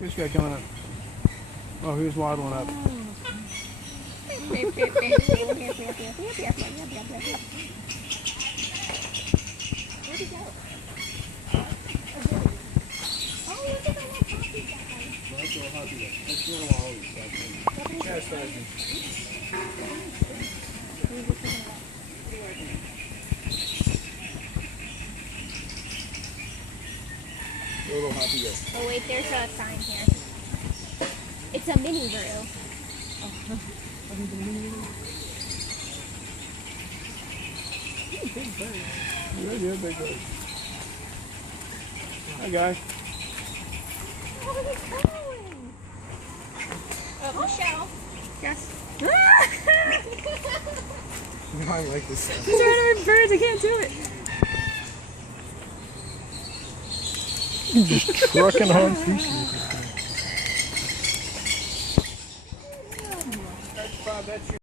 This guy coming up. Oh, he was waddling up. Where'd he go? Oh, look at that happy guy. Little happy guy. Oh wait, there's a sign here. It's a mini brew. Big bird. Yeah, big bird. Hi, guy. Oh, he's going. Michelle. Yes. I like this stuff. These are with birds. I can't do it. Just trucking on species. That's